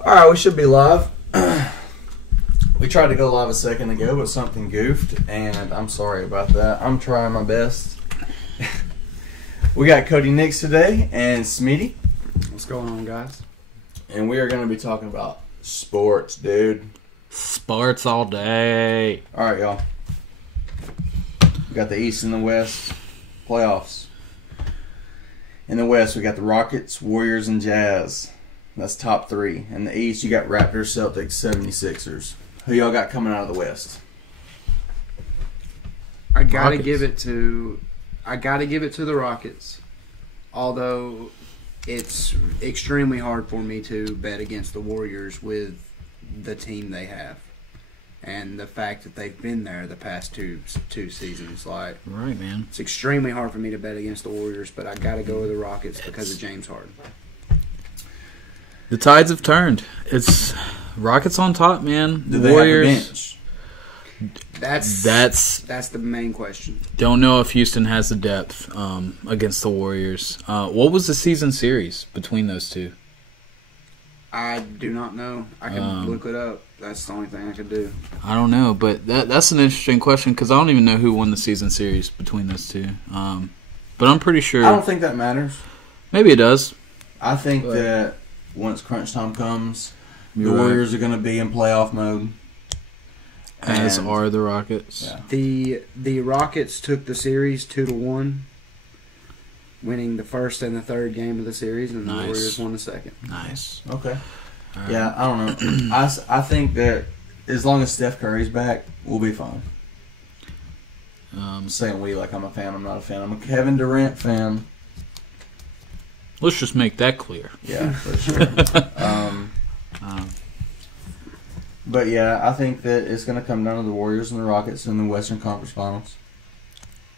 Alright, we should be live. We tried to go live a second ago, but something goofed, and I'm sorry about that. I'm trying my best. We got Cody Nix today, and Smitty. What's going on, guys? And we are going to be talking about sports, dude. Sports all day. Alright, y'all. We got the East and the West playoffs. In the West, we got the Rockets, Warriors, and Jazz. That's top three. In the East, you got Raptors, Celtics, 76ers. Who y'all got coming out of the West? I gotta give it to the Rockets. Although it's extremely hard for me to bet against the Warriors with the team they have. And the fact that they've been there the past two seasons, like Right, man. it's extremely hard for me to bet against the Warriors, but I got to go with the Rockets because of James Harden. The tides have turned. It's Rockets on top, man. Do they Warriors. have a bench? That's the main question. Don't know if Houston has the depth against the Warriors. What was the season series between those two? I do not know. I can look it up. That's the only thing I could do. I don't know, but that's an interesting question because I don't even know who won the season series between those two. But I'm pretty sure. I don't think that matters. Maybe it does. I think that once crunch time comes, the You're right. Warriors are going to be in playoff mode. As And- are the Rockets. Yeah. The Rockets took the series 2-1, winning the first and the third game of the series, and Nice. the Warriors won the second. Nice. Okay. All right. Yeah, I don't know. I think that as long as Steph Curry's back, we'll be fine. I'm saying we like I'm a fan. I'm not a fan. I'm a Kevin Durant fan. Let's just make that clear. Yeah, for sure. But yeah, I think that it's going to come down to the Warriors and the Rockets in the Western Conference Finals.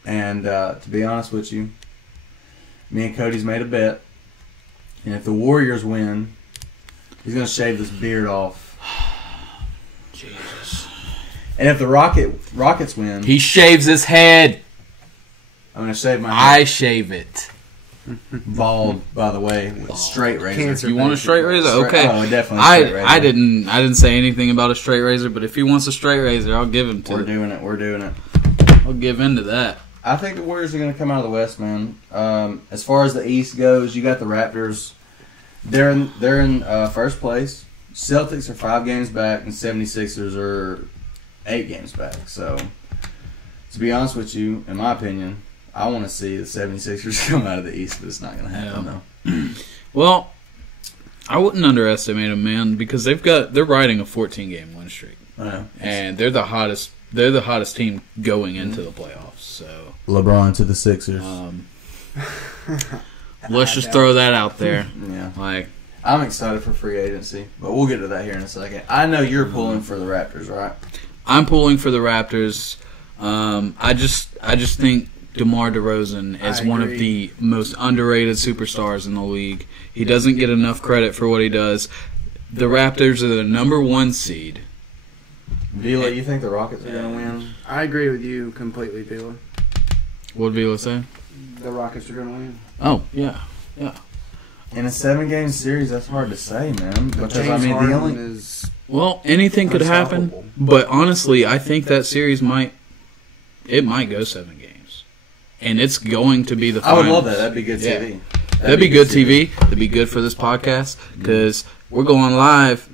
And to be honest with you, me and Cody's made a bet. And if the Warriors win, he's going to shave this beard off. Jesus. And if the Rockets win, He shaves his head. I'm going to shave my I head shave it. bald, by the way, with a straight razor. Cancer. You want a straight razor? Okay. Oh, definitely a straight razor. I didn't say anything about a straight razor, but if he wants a straight razor, I'll give him to We're it. doing it. We're doing it. I'll give in to that. I think the Warriors are going to come out of the West, man. As far as the East goes, you got the Raptors. They're in first place. Celtics are 5 games back, and 76ers are 8 games back. So, to be honest with you, in my opinion, I want to see the 76ers come out of the East, but it's not going to happen, though. Well, I wouldn't underestimate them, man, because they're riding a 14-game win streak, I know. and they're the hottest team going into the playoffs. So LeBron to the Sixers. let's just throw that out there. Yeah. Like, I'm excited for free agency, but we'll get to that here in a second. I know you're pulling for the Raptors, right? I'm pulling for the Raptors. I just think DeMar DeRozan is I one of agree. the most underrated superstars in the league. He doesn't get enough credit for what he does. The Raptors are the number 1 seed. Vila, you think the Rockets are going to win? I agree with you completely, Vila. What did Vila say? The Rockets are going to win. Oh, yeah. In a 7-game series, that's hard to say, man. Because James I mean, Harden the only is Well, anything could happen, unstoppable. but honestly, I think that series might go 7 games. And it's going to be the I finals. would love that. That'd be good Yeah. TV. That'd be good TV. That'd be good for this podcast because we're going live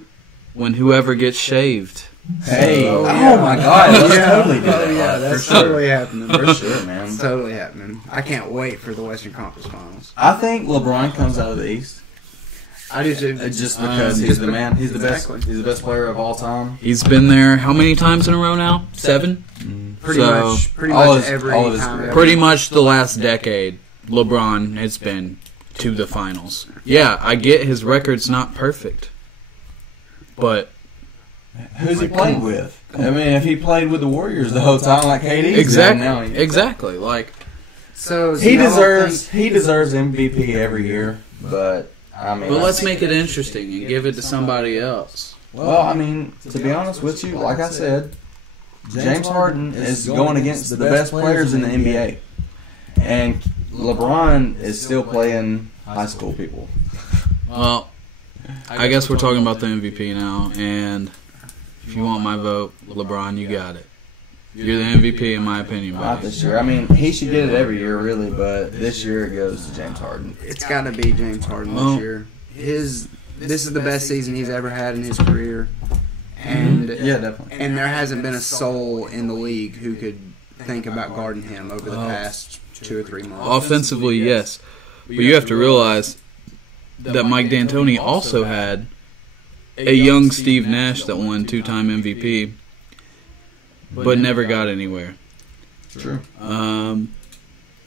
when whoever gets shaved. Hey, Oh, oh, yeah. my God, let's Yeah. totally do that. Oh, yeah, for that's sure. totally happening. For sure, man. It's totally happening. I can't wait for the Western Conference Finals. I think LeBron comes out of the East I do too. just because he's the man. He's the best. Exactly. He's the best player of all time. He's been there how many times in a row now? 7? Pretty So, much all every his time. career. Pretty much the last decade, LeBron has been to the finals. Yeah, I get his record's not perfect, but Who's he played with? I mean, if he played with the Warriors the whole time, like KD, exactly. Like, So He y'all deserves think- MVP every year, but I mean, but let's make it interesting and give it to somebody else. well, I mean, to be honest with you, like I said, James Harden is going against the best players in the NBA, and LeBron is still playing high school people. Well, I guess we're talking about the MVP now, and if you want my vote, LeBron, you got it. You're the MVP in my opinion, Not buddy. this year. I mean, he should get it every year, really, but this year it goes to James Harden. It's got to be James Harden Well, this year. This is the best season he's ever had in his career, and Yeah, definitely. and there hasn't been a soul in the league who could think about guarding him over the past 2 or 3 months. Offensively, yes. But you have to realize that Mike D'Antoni also had a young Steve Nash that won 2-time MVP, but never got anywhere. True. And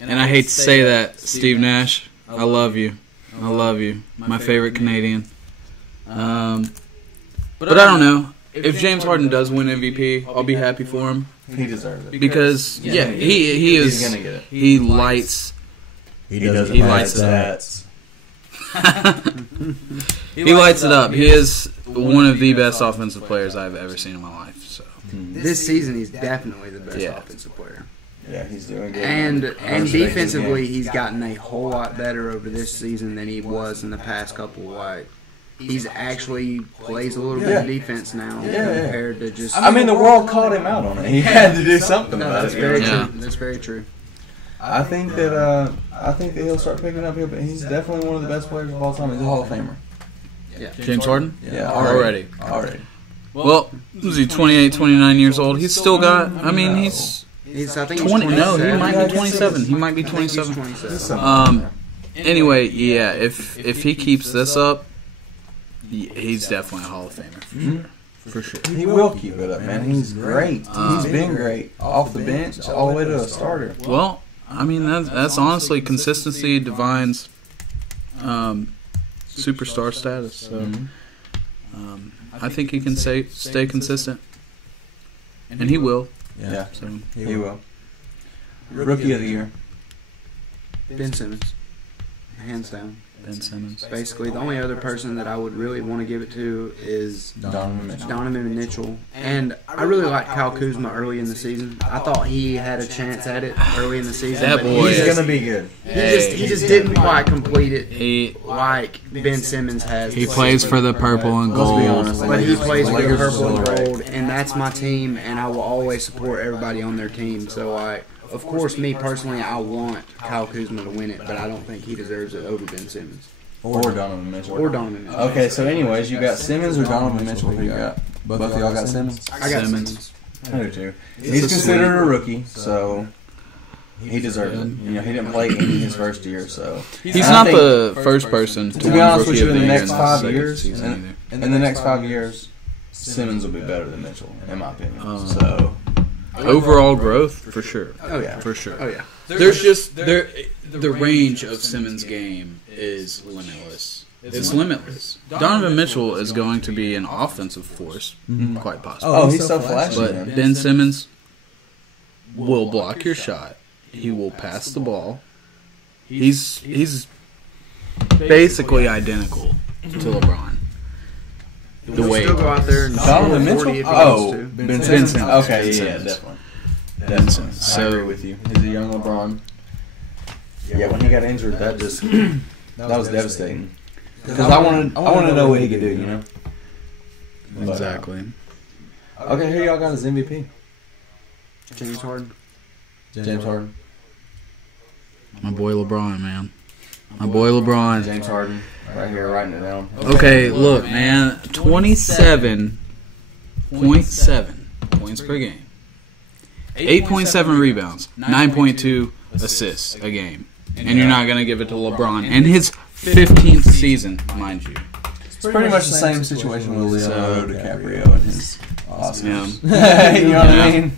I hate to say that, Steve Nash, I love you. I love you. My favorite Canadian. But I don't know. If James Harden does win MVP, I'll be happy for him. He deserves it. Because, yeah, he is. He's going to get it. He lights. He doesn't he like lights stats. He lights it up. He is one of the best offensive players I've ever seen in my life. So This season, he's definitely the best Yeah. offensive player. Yeah, he's doing good. And I respect his defensively, game. he's gotten a whole lot better over this season than he was in the past couple. Like, he's actually plays a little bit of defense now compared to just. I mean, the world called him out on it. He had to do something No, about that's it. very Yeah. true. That's very true. I think that he'll start picking up here, but he's definitely one of the best players of all time. He's a Hall of Famer. James Harden? Yeah, Already. Well, Well, was he 28, 29 years old? He's still got, I mean, he's I think he's 20. No, he 27. might be 27. He might be I think he's 27. 27. Anyway, yeah, if he keeps this up, he's definitely a Hall of Famer. For sure. he will keep it up, man. He's great. He's been great off the bench all the way to a starter. Well, I mean, that's honestly consistency defines superstar status. So I think he can stay consistent, and he will. Yeah, So he will. Rookie of the year. Ben Simmons, hands down. Ben Simmons. Basically, the only other person that I would really want to give it to is Donovan Mitchell. And I really liked Kyle Kuzma early in the season. I thought he had a chance at it early in the season. That but boy He's is- going to be good. he just didn't quite complete it He like Ben Simmons has. he plays for the purple and Let's be gold. honest. But he plays for the Lakers purple and are still gold, and that's my team, and I will always support everybody on their team. So, of course, me personally, I want Kyle Kuzma to win it, but I don't think he deserves it over Ben Simmons Or Donovan Mitchell. or Donovan Mitchell. Okay, so anyways, you got Simmons or Donovan Mitchell? Who you got? Both of y'all got Simmons? I got Simmons. Simmons. I do too. He's considered a rookie, so he deserves it. You know, he didn't play in his first year, so He's I not think- the first person to To be win honest with Rookie you, of in the the Year next in 5 second years, season in the next 5 years, Simmons will be better than Mitchell, in my opinion. either. Overall growth, for sure. Oh, yeah. For sure. Oh, yeah. There's just the range of Simmons' game is limitless. It's limitless. Donovan Mitchell is going to be an offensive force, quite possibly. Oh, he's so flashy, But man. Ben Simmons will block your shot. He will pass the ball. He's basically identical to LeBron. The He'll way still go out there and Donovan score 40 Mitchell? if he Oh, wants to. Ben Simmons? Simmons. Okay, Ben yeah, Simmons. definitely. Ben Simmons. I agree with you. He's a young LeBron. Yeah, when he got injured, that was devastating. Because I wanted to know what he could do, you know? But, Exactly. Okay, who y'all got as MVP? James Harden. James Harden. My boy LeBron, man. My boy LeBron. James Harden. Right here, writing it down. Okay, look, man. 27.7 points per game. 8.7 rebounds. 9.2 assists a game. And you're not going to give it to LeBron. And his 15th season, mind you. It's pretty much the same situation with Leonardo DiCaprio and his Oscars. Yeah. You know what I mean?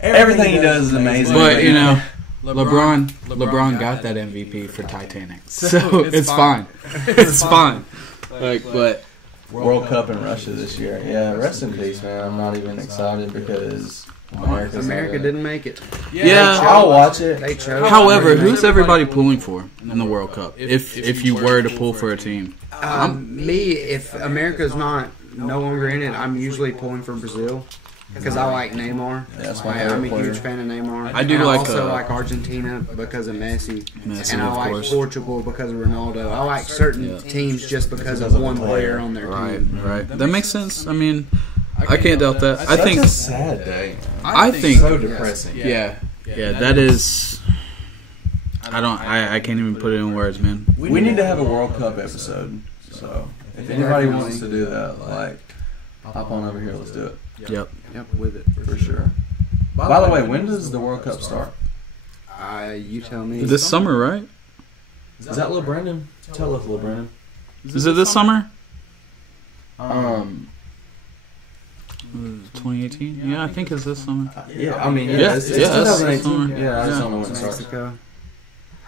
Everything he does is amazing. But, you know, LeBron got that MVP for Titanic. So it's fine. It's fine. But World Cup in Russia this year. Yeah, rest in peace, man. I'm not even excited because America didn't make it. yeah. I'll watch it. They chose. However, who's everybody pulling for in the World Cup? If you were to pull for a team, Me, if America's no longer in it, I'm usually pulling for Brazil. Because I like Neymar. That's my I'm favorite a player. huge fan of Neymar. I do And like, I also like Argentina because of Messi. Messi, And I of like course. Portugal because of Ronaldo. I like certain teams just because of one player on their Right, team. right. That makes sense. I mean, I can't doubt that. I think. That's a sad day. I think. So depressing. Yeah, that is. I can't even put it in words, man. We need to have a World Cup episode. So if anybody wants to do that, like, hop on over here. Let's do it. Yep. Yep, with it. For sure. By the way, when does the World Cup start? You tell me. This summer, right? Is that Lil Brandon? Tell us, Lil Brandon. Is it this summer? 2018? Yeah, I think it's this summer. Yeah, I mean, Yeah, it's yeah, that's 2018. summer. Yeah, I just don't know when it starts. Mexico.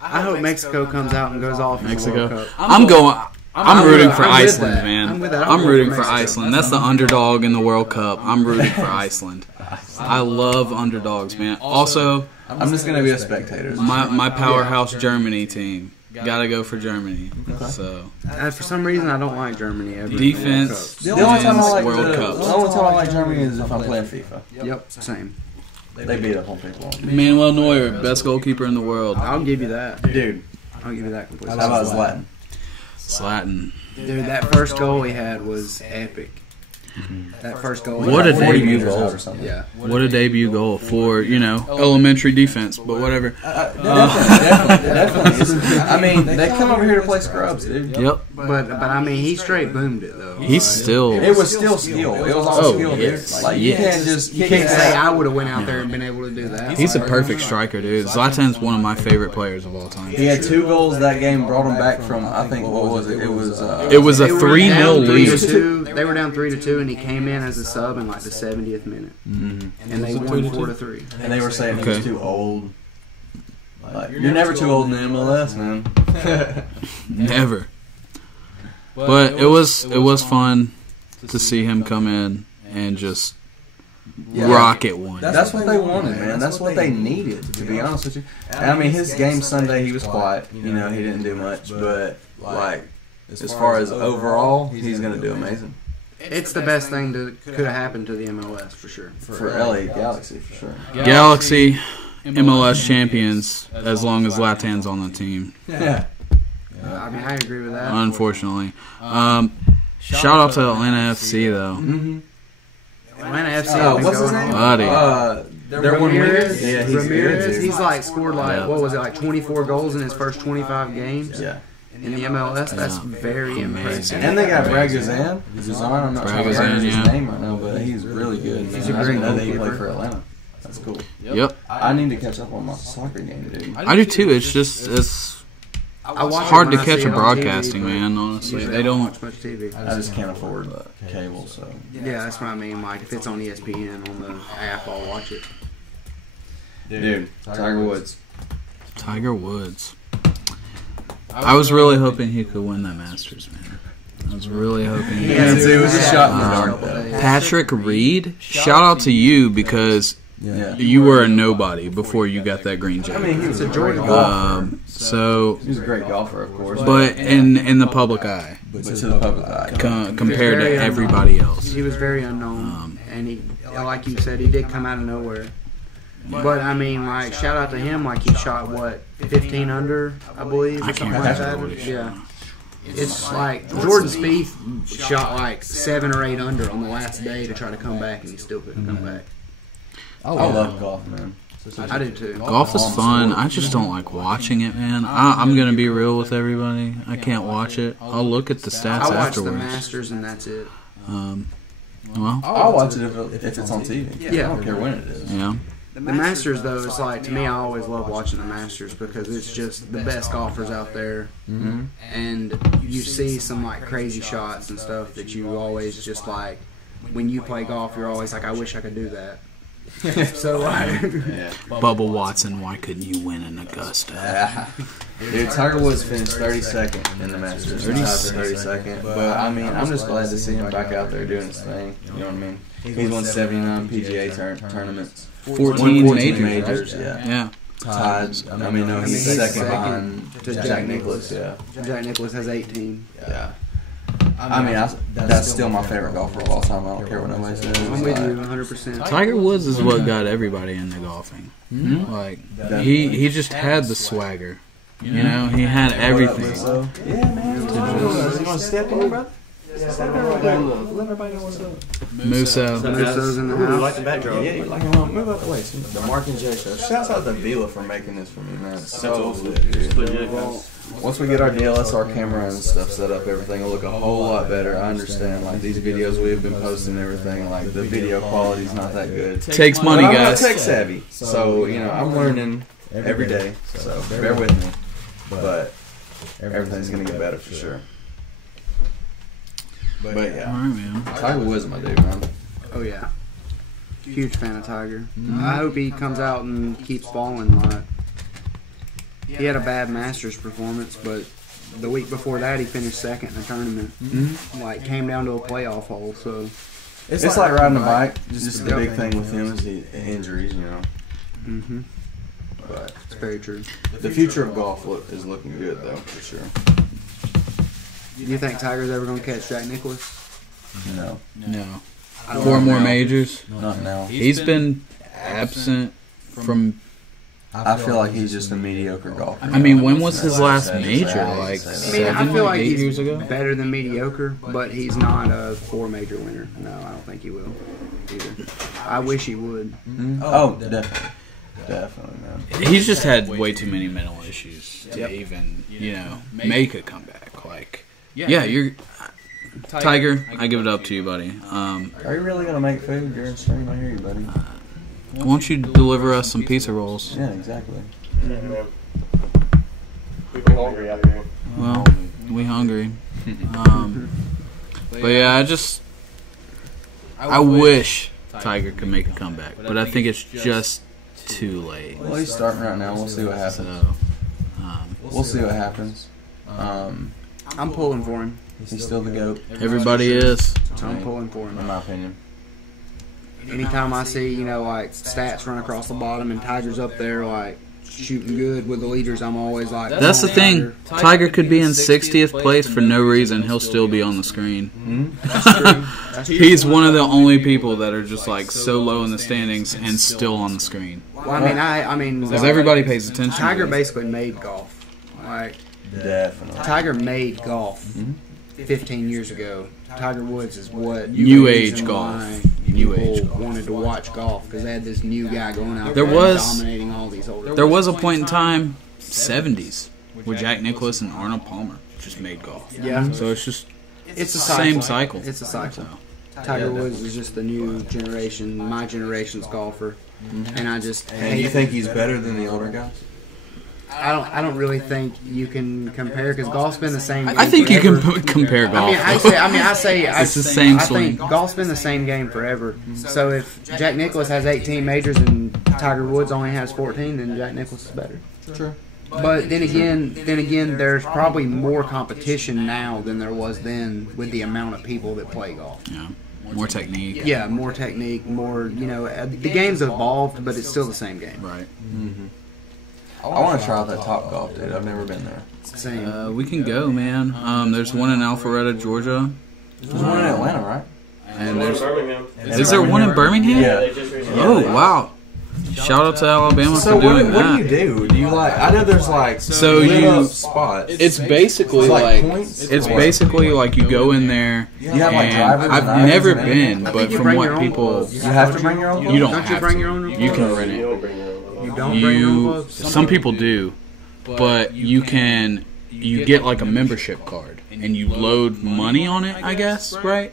I hope Mexico comes out and goes off in the Mexico. World Cup. I'm rooting for I'm with Iceland, that. man. I'm with that. I'm rooting for for Mexico. Iceland. That's the underdog in the World Cup. I'm rooting for Iceland. I love underdogs, man. Also, I'm just gonna be a spectator. my powerhouse Germany team. Gotta go for Germany. So For some reason, I don't like Germany ever. defense The only time I wins like World the Cups. only time I like Germany is if I'm playing FIFA. Yep, same. They beat up on people. Manuel Neuer, best goalkeeper in the world. I'll give you that. Dude, I'll give you that completely. how about Zlatan? Zlatan. Dude, that first goal he had was epic. That first goal. What a 40 debut meters goal. out or something. Yeah. What a debut goal for, elementary defense, but whatever. Definitely. I mean, they come over here to play scrubs, dude. Yep. But I mean, he straight boomed it though. He's still. It was still skill. It was all Oh, skill, dude. yes. Like, you Yes. can't just You can't say I would have went out there and been able to do that. He's a perfect striker, dude. Zlatan's one of my favorite players of all time. He had 2 goals that game, brought him back from, I think, what was it? It was It was a They were 3-0 down 3-2. lead. They were down 3-2, and he came in as a sub in like the 70th minute, and they won 4-3. and they were saying he was Okay. too old. Like, you're never too old in the MLS, man. Never. But it was fun to see him come in and just rocket one. That's what they wanted, man. That's what they needed, to be honest with you. And I mean, his game Sunday, he was quiet. He didn't do much. But, like, as far as overall, he's going to do amazing. It's the best thing that could have happened to the MLS for sure. For LA Galaxy, for sure. Galaxy MLS champions as long as Zlatan's on the team, Yeah. I mean, I agree with that. unfortunately. Shout out to Atlanta FC, though. Mm-hmm. Atlanta FC. has been What's his going name? on. Buddy. They're one Ramirez, Yeah, he's Ramirez, good, dude. he's like scored like, what was it, like 24 goals in his first 25 games Yeah. in the MLS. That's very impressive. And they got Bragazan. I'm not sure Bragazan, his yeah. name right now, but he's really good. He's a Man. I great didn't know that he goalkeeper. played for Atlanta. That's cool. Yep. I need to catch up on my soccer game, dude. I do too. It's I watch it hard when to I catch see a it on broadcasting, TV, but man, honestly. usually They I don't. watch much TV. I just can't afford cable, so. Yeah, that's what I mean. Like if it's on ESPN on the app, I'll watch it. Dude, Tiger Woods. Tiger Woods. I was really hoping he could win that Masters, man. I was really hoping he Yeah, could. it was a shot in the Um, dark, though. Patrick Reed, shout out to you because Yeah. you were a nobody before you got that green I jacket. mean, he was a great Jordan golfer. So, He was a great golfer, of course. but in the public eye, But to the public eye. compared to everybody else. He was very unknown, and he, like you said, he did come out of nowhere. But I mean, like, shout out to him. Like he shot what 15 under, I believe, or I can't something like remember that. what he Yeah. It's like Jordan Spieth shot like 7 or 8 under on the last day to try to come back, and he still couldn't come back. I love golf, man. I do too. Golf is fun. I just don't like watching it, man. I'm gonna be real with everybody. I can't watch it. I'll look at the stats I watch the afterwards. Masters, and that's it. Well, I'll watch it if it's on TV. Yeah. I don't care when it is. yeah. The Masters, though, it's like, to me, I always love watching the Masters because it's just the best golfers out there. Mm-hmm. And you see some, like, crazy shots and stuff that you always just, like, when you play golf, you're always like, I wish I could do that. So, like, Bubba Watson, why couldn't you win in Augusta? Dude, Tiger Woods finished 32nd in the Masters. 32nd. But, I mean, I'm just glad to see him back out there doing his thing. You know what I mean? He's won 79 PGA tournaments. 14 majors, yeah. Yeah. Tied. I mean, no, he's He's second second behind to Jack Nicklaus, yeah. Jack Nicklaus has 18. Yeah. I mean, that's still my favorite golfer of all time. I don't care what nobody says. I'm with you 100%. Tiger Woods is what got everybody into golfing. Mm-hmm. Like he just had the swagger. You know, he had everything. Yeah, man. You want to step in, brother? Step in right there. Let everybody know what's up. Muso. Muso's in the Ooh, house. like the backdrop. Yeah, you like him. Move out the way. The Marc and J show. Shouts out to Vila for making this for me, man. It's so lit, dude. Once we get our DLSR camera and stuff set up, everything will look a whole lot better. I understand, like, these videos we've been posting and everything, like, the video quality's not that good. Takes money, But I'm guys. not tech savvy, so, you know, I'm learning every day, so bear with me. But everything's going to get better for sure. But All yeah, right, man. Tiger Woods, my dude, man. Oh yeah, huge fan of Tiger. I hope he comes out and keeps balling. Like, he had a bad Masters performance, but the week before that he finished second in the tournament. Like, came down to a playoff hole. So It's like riding a bike. Just the big thing with him is the injuries, you know. But it's very true. the future of golf is looking good, though, for sure. Do you think Tiger's ever going to catch Jack Nicklaus? No, No. I don't 4 know. more majors. not now. He's been absent from. I feel like he's just a mediocre golfer. I mean, when was his last major? Like I mean, I 7, feel like 8 he's years ago. better than mediocre, but he's not a 4 major winner. No, I don't think he will either. I wish he would. Oh, definitely. Definitely, man. He's just had way too many mental issues to even, make a comeback. Like, yeah, you're Tiger. I give it up to you, buddy. Are you really going to make food during stream? I hear you, buddy. Why don't you deliver us some pizza rolls? Yeah, exactly. People hungry out here. Well, we hungry. But yeah, I wish Tiger could make a comeback, but I think it's just too late. Well, he's starting right now. We'll see what happens. So, We'll see what happens. I'm pulling for him. He's still the GOAT, everybody is. I'm pulling for him. in my opinion. Anytime I see, like, stats run across the bottom and Tiger's up there, like, shooting good with the leaders, I'm always like, That's the thing. Tiger could be in 60th place for no reason. He'll still be on the screen. That's true. That's true. He's one of the only people that are just like so low in the standings and still on the screen. Well, I mean, Because everybody pays attention. Tiger to it. basically made golf. Like, Definitely. Tiger made golf 15 years ago. Tiger Woods is what New the age reason golf. why New people age golf. wanted to watch golf because they had this new guy going out There there was- dominating all these older. There was a point in time, 70s, where Jack Nicklaus and Arnold Palmer just made golf. Yeah. So it's just It's a same cycle. cycle. It's a cycle. So, Tiger Woods is just the new generation, my generation's golfer, and I just And you think he's better than the older guys? I don't really think you can compare because golf's been the same. I think you can forever. compare golf. I say It's the same I swing. think golf's been the same game forever. So if Jack Nicklaus has 18 majors and Tiger Woods only has 14, then Jack Nicklaus is better. True. But then again, there's probably more competition now than there was then with the amount of people that play golf. Yeah. More technique. Yeah, more technique, more, the game's evolved, but it's still the same game. Right. I want to try out that Top Golf, dude. I've never been there. Same. We can go, man. There's one in Alpharetta, Georgia. There's one in Atlanta, right? And there's Birmingham. is there one in Birmingham? Yeah. They just recently- Oh wow! Shout out to Alabama So for doing what that. do you do? Do you I know there's like So lit you- up spots. It's basically It's like like points? it's basically like you go in there. You have like And drivers. and I've irons never and everything? been, I but think you from bring what your own people, clubs. You have to bring your own. you don't Don't you have bring to. your own You can clubs? rent You it. don't bring your own clubs. You don't bring your own You clubs? some people do, but you can you get like a membership card and you load money on it. I guess right.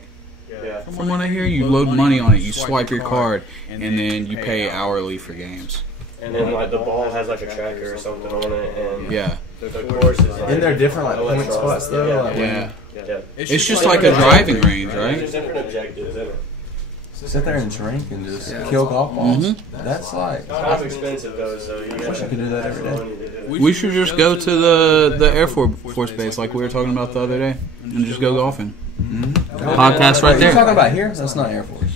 Yeah. From what I hear, you load money on it. You swipe your card, and then you pay hourly for games. And then like the ball has like a tracker or something on it, and Yeah, the course is like. Isn't there different like point electronic. spots though? Like, yeah. Yeah. It's just like a driving range, There's right? just different objectives, isn't it? sit there and drink and just Yeah. kill golf balls. Mhm. That's like. It's kind of expensive though, so you I wish I could do that every day. money to do it. We should just go to the Air Force base like we were talking about the other day, and just go golfing. Podcast right You're there. talking about here? That's not Air Force.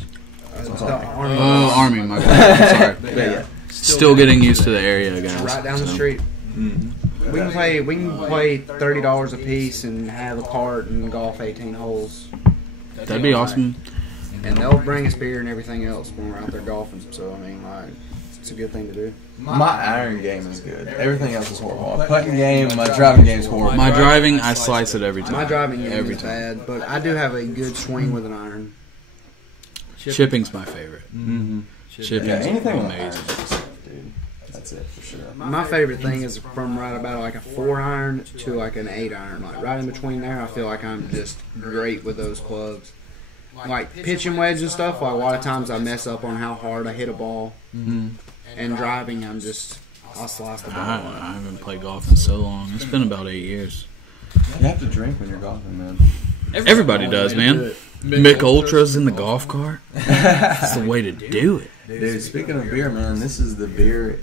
Oh, Army, my bad. I'm sorry. Yeah. Still getting used to the area, guys. Right down the so. street. We can play $30 a piece and have a cart and golf 18 holes. That'd be awesome. And they'll bring us beer and everything else when we're out there golfing. So I mean, like, it's a good thing to do. My iron game is good. Everything else is horrible. My putting game, my driving game is horrible. My driving, I slice it every time. My driving game every is time. bad, but I do have a good swing with an iron. Chipping's my favorite. Mm-hmm. Chipping's anything with amazing. iron, dude. That's it for sure. My favorite thing is from right about like a 4 iron to like an 8 iron. Like right in between there, I feel like I'm just great with those clubs. Like pitching wedge and stuff, like a lot of times I mess up on how hard I hit a ball. Mm-hmm. And driving, I'll slice the ball. I haven't played golf in so long. It's been about 8 years. You have to drink when you're golfing, man. Everybody does, man. Mick Ultras in the golf cart. That's the way to do it. Dude, speaking of beer, man, this is the beer,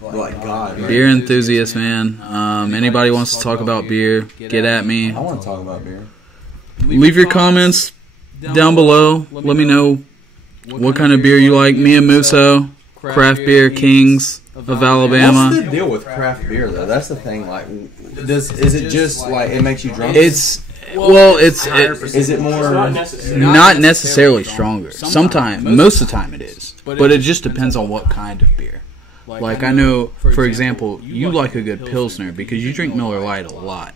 like God. Right? Beer enthusiast, man. Anybody wants to talk about beer, get at me. I want to talk about beer. Leave your comments down below. Let me know what kind of beer you like. Me and Musso, craft beer kings of Alabama. What's the deal with craft beer, though? That's the thing. Like, is it just like it makes you drunk? Is it more not necessarily stronger? Sometimes, most of the time it is, but it just depends on what kind of beer. Like I know, for example, you like a good Pilsner because you drink Miller Lite a lot.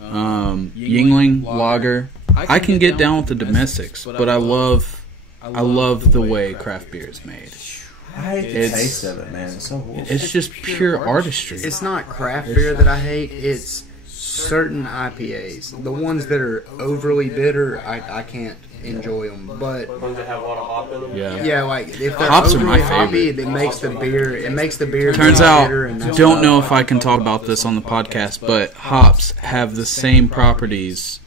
Yingling, lager. I can get down with the domestics, but I love the way craft beer is made. I hate the taste of it, man. It's so horrible. It's just pure artistry. It's not craft beer that I hate. It's certain IPAs. The ones that are overly bitter, I can't enjoy them. But ones that have a lot of hop in them. yeah, like if they're Hops are overly my hoppy, favorite. it makes the beer. Turns taste out, bitter, and that's don't know if I can talk about this on the podcast, but hops have the same properties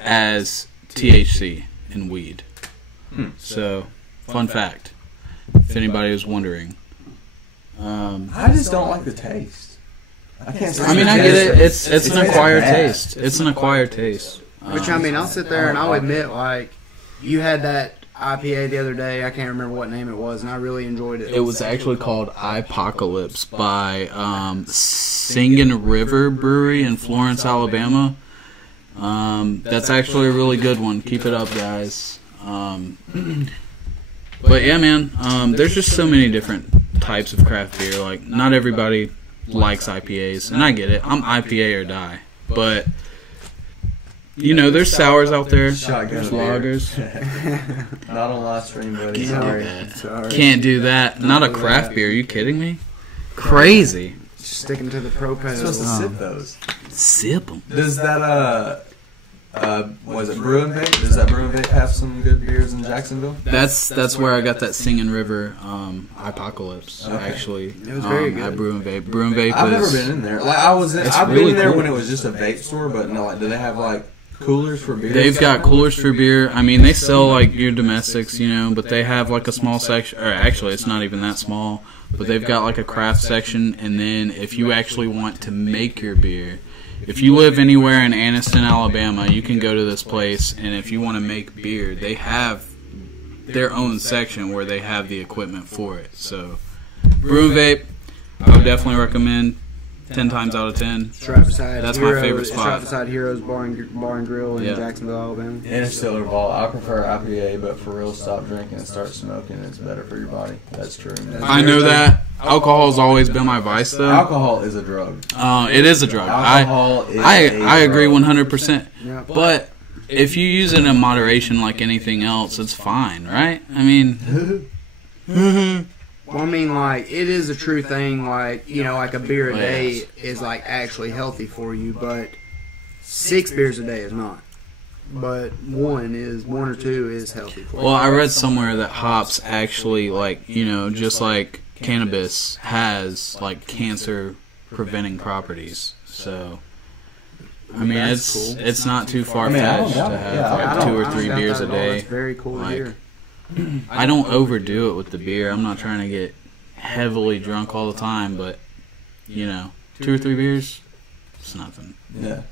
as THC in weed. So, fun fact, if anybody was wondering. I just don't like the taste. I can't. I mean, I get it. It's an acquired taste. It's an acquired taste. Which I mean, I'll sit there and I'll admit, like, you had that IPA the other day. I can't remember what name it was, and I really enjoyed it. It was actually called Apocalypse by Singin' River Brewery in Florence, Alabama. That's actually a really good one. Keep it up, guys. But yeah, man, there's just so many different types of craft beer. Like, not everybody likes IPAs, and I get it. I'm IPA or die. But, you know, there's sours out there. There's lagers. Not on live stream, buddy. Sorry. Can't do that. Not a craft beer. Are you kidding me? Crazy. Sticking to the propane. Supposed to sip those. Sip them. Does that was it Brew and Vape? Does that Brew and Vape have some good beers in Jacksonville? That's where I got that Singin' River Apocalypse. Okay. Actually, it was very good. At Brew and Vape. Brew and Vape. I've never been in there. Like I've really been in there cool. when it was just a vape store, but no. Like, do they have like coolers for beer? They've got coolers for beer. I mean, they sell like your domestics, you know, but they have like a small section. Or actually, it's not even that small. But they've got like a craft section, and then if you actually want to make your beer. If you live anywhere in Anniston, Alabama, you can go to this place, and if you want to make beer, they have their own section where they have the equipment for it. So, Brew and Vape, I would definitely recommend. 10 times out of 10. That's my favorite spot. Right beside Heroes Bar and Grill in Jacksonville, Alabama. Interstellar Vault. I prefer IPA, but for real, stop drinking and start smoking. It's better for your body. That's true. I know that. Alcohol has always been my vice, though. Alcohol is a drug. It is a drug. Alcohol is I agree 100%. Yeah. But if you use it in moderation like anything else, it's fine, right? I mean... Well, I mean, like, it is a true thing, like, you know, like a beer a day is, like, actually healthy for you, but 6 beers a day is not. But 1 or 2 is healthy for you. Well, I read somewhere that hops actually, like, you know, just like cannabis has, like, cancer-preventing properties. So, I mean, it's not too far-fetched to have, like, 2 or 3 beers a day. That's very cool to hear. I don't overdo it with the beer. I'm not trying to get heavily drunk all the time, but, you know, 2 or 3 beers, it's nothing. Yeah.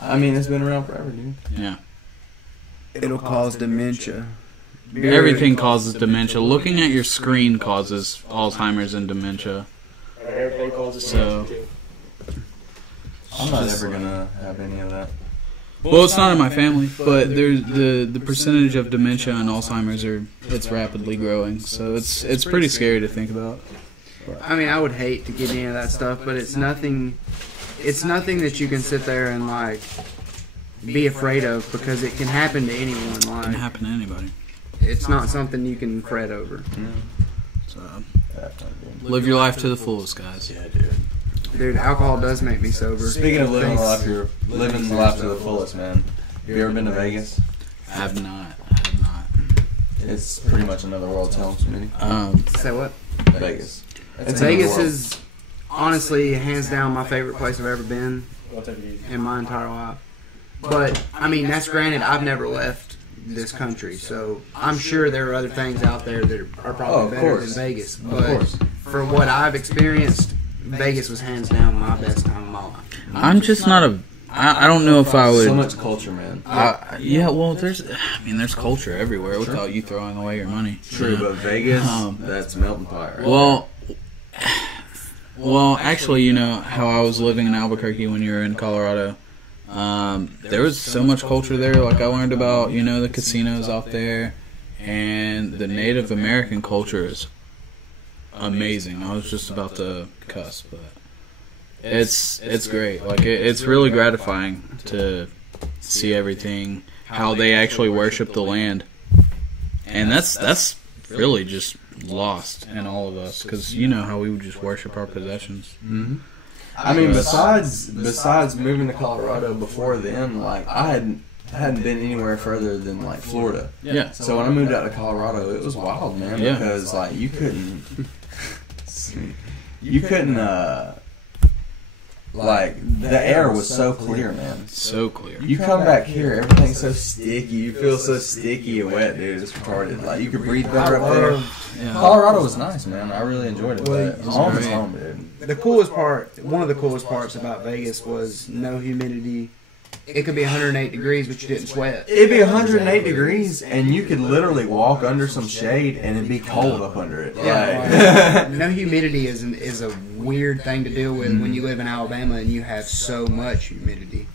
I mean, it's been around forever, dude. Yeah. It'll cause dementia. Everything causes dementia. Looking at your screen causes Alzheimer's and dementia. Everything causes So- dementia, too. I'm not ever gonna have any of that. Well, it's not in my family, but there's the percentage of dementia and Alzheimer's it's rapidly growing. So it's pretty scary to think about. I mean, I would hate to get any of that stuff, but it's nothing. It's nothing that you can sit there and like be afraid of because it can happen to anyone. It can Like, happen to anybody. it's not something you can fret over. So Definitely. live your life to the fullest, guys. Yeah, dude. Dude, alcohol does make me sober. Speaking of living Thanks. living life to the fullest, man. Have you ever been to Vegas? I have not. It's pretty much another world. Tell them, Say what? Vegas. It's Vegas another world. is honestly hands down my favorite place I've ever been in my entire life. But I mean, that's granted. I've never left this country, so I'm sure there are other things out there that are probably of better course. than Vegas. Of But course. for what I've experienced, Vegas was hands down my best time of my life. I'm just not a. I don't know if I would. So much culture, man. Yeah, well, there's culture everywhere without you throwing away your money. True, but Vegas, that's melting pot. Right Well, actually, you know how I was living in Albuquerque when you were in Colorado. There was so much culture there. Like I learned about, you know, the casinos out there, and the Native American culture is amazing. I was just about to cuss, but it's great. Like it's really gratifying to see everything, how they actually worship the land, and that's really just lost in all of us because you know how we would just worship our possessions. Mm-hmm. I mean, besides moving to Colorado before then, like I hadn't been anywhere further than like Florida. Yeah. So when I moved out to Colorado, it was wild, man. Yeah. Because like you couldn't like the air was so clear, man. So clear. You come back here, everything's so sticky. You feel so sticky and wet, dude. It's retarded. Like you could breathe better up there. Yeah. Colorado was nice, man. I really enjoyed it. But home is great. home, dude. The coolest part, one of the coolest parts about Vegas was no humidity. It could be 108 degrees, but you didn't sweat. It'd be 108 degrees, and you could literally walk under some shade, and it'd be cold up under it. Yeah, no humidity is a weird thing to deal with when you live in Alabama and you have so much humidity.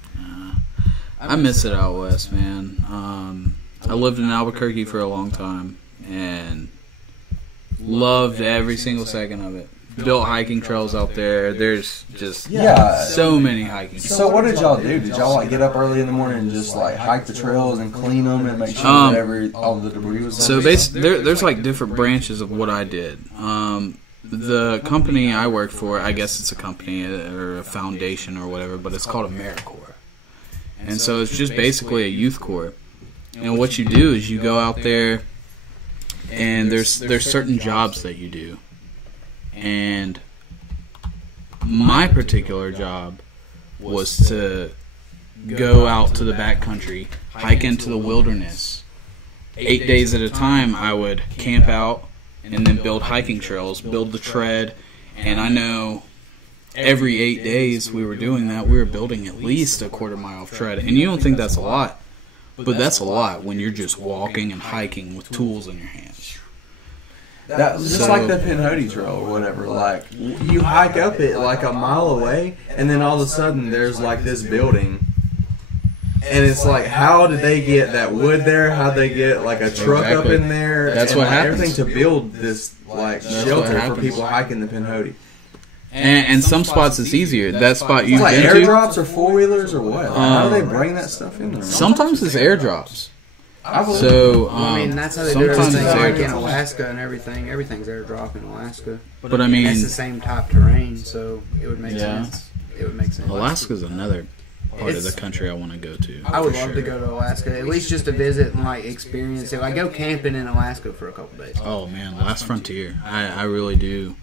I miss it out west, man. I lived in Albuquerque for a long time and loved every single second of it. Built hiking trails out there. There's just so many hiking trails. So what did y'all do? Did y'all like get up early in the morning and just like hike the trails and clean them and make sure that all the debris was? So basically, there's like different branches of what I did. The company I worked for, I guess it's a company or a foundation or whatever, but it's called AmeriCorps. And so it's just basically a youth corps. And what you do is you go out there, and there's certain jobs that you do. And my particular job was to go out to the backcountry, hike into the wilderness. 8 days at a time, I would camp out and then build hiking trails, build the tread. And I know every 8 days we were doing that, we were building at least a quarter mile of tread. And you don't think that's a lot, but that's a lot when you're just walking and hiking with tools in your hands. That's just like the Pinhoti Trail or whatever. Like you hike up it like a mile away, and then all of a sudden there's like this building, and it's like, how did they get that wood there? How they get like a truck up in there? That's and what like happens. everything to build this like shelter for people hiking the Pinhoti. And some spots it's easier. That spot It's you've like been to, airdrops or 4-wheelers or what? How do they bring that stuff in there? sometimes it's airdrops. I believe So I mean, that's how they do sometimes everything it's like in airdrops. Alaska and everything. Everything's airdrop in Alaska. But I mean, It's the same type terrain, so it would make Yeah. sense. It would make sense. Alaska's another part of the It's- country I want to go to. I would for love sure. to go to Alaska, at least just to visit and like experience it. Like go camping in Alaska for a couple days. Oh man, Last Frontier. I really do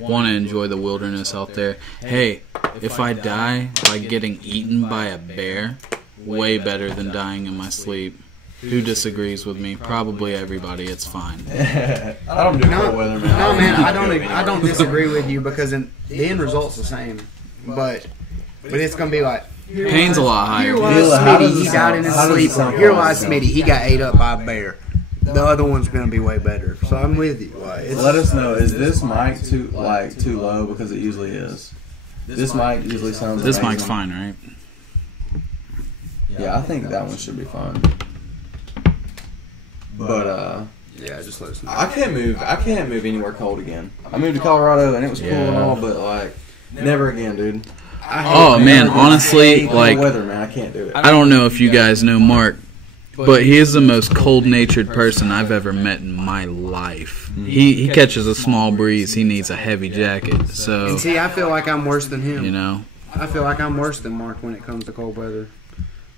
want to enjoy the wilderness out there. Hey, if I die by getting eaten by a bear, way better than dying in my sleep. Who disagrees with me? Probably everybody. It's fine. I don't do cold weather, man. No, man, I don't disagree with you because the end result's the same, but it's gonna be like Pain's a lot higher. here dude. lies How does Smitty, it he died sound? in his How does it sleep. sound? Here lies Smitty, he got ate up by a bear. The other one's gonna be way better. So I'm with you. Like, Let us know. Is this mic too low because it usually is? This mic usually sounds This amazing. mic's fine, right? Yeah, I think that one should be fine. But Yeah, just let us know. I can't move anywhere cold again. I moved to Colorado and it was cool and all, but like never again, dude. Oh man, honestly, Cold like weather, man, I can't do it. I don't know if you guys know Marc, but he is the most cold-natured person I've ever met in my life. He catches a small breeze, he needs a heavy jacket. So And see, I feel like I'm worse than him. you know, I feel like I'm worse than Mark when it comes to cold weather.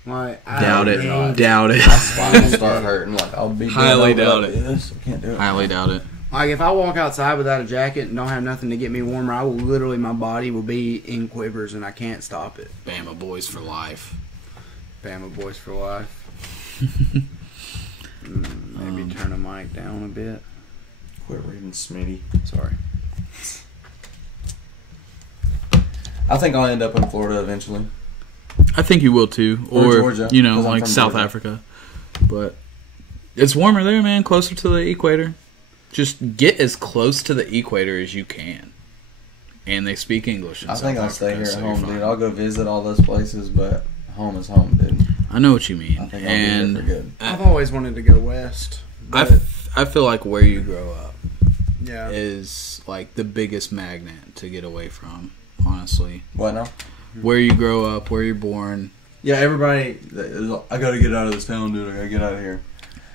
Like, doubt it, doubt My it, spine will start hurting. Like I'll be Highly bent over doubt like it. this. I can't do it. highly doubt it. Like, if I walk outside without a jacket and don't have nothing to get me warmer, I will literally, my body will be in quivers and I can't stop it. Bama boys for life. Bama boys for life. Maybe turn the mic down a bit. Quit reading Smitty. Sorry. I think I'll end up in Florida eventually. I think you will too, Or or Georgia, you know, 'cause I'm like from South Georgia. Africa. But it's warmer there, man. Closer to the equator. Just get as close to the equator as you can. And they speak English. In I think South I'll stay Africa, here so at you're home, fine. dude. I'll go visit all those places, but home is home, dude. I know what you I mean, think I'll be here and for good. I've always wanted to go west. I, but- I feel like where you grow up yeah. is like the biggest magnet to get away from. Honestly, What now? where you grow up, where you're born. Yeah, everybody. I gotta get out of this town, dude. I gotta get out of here.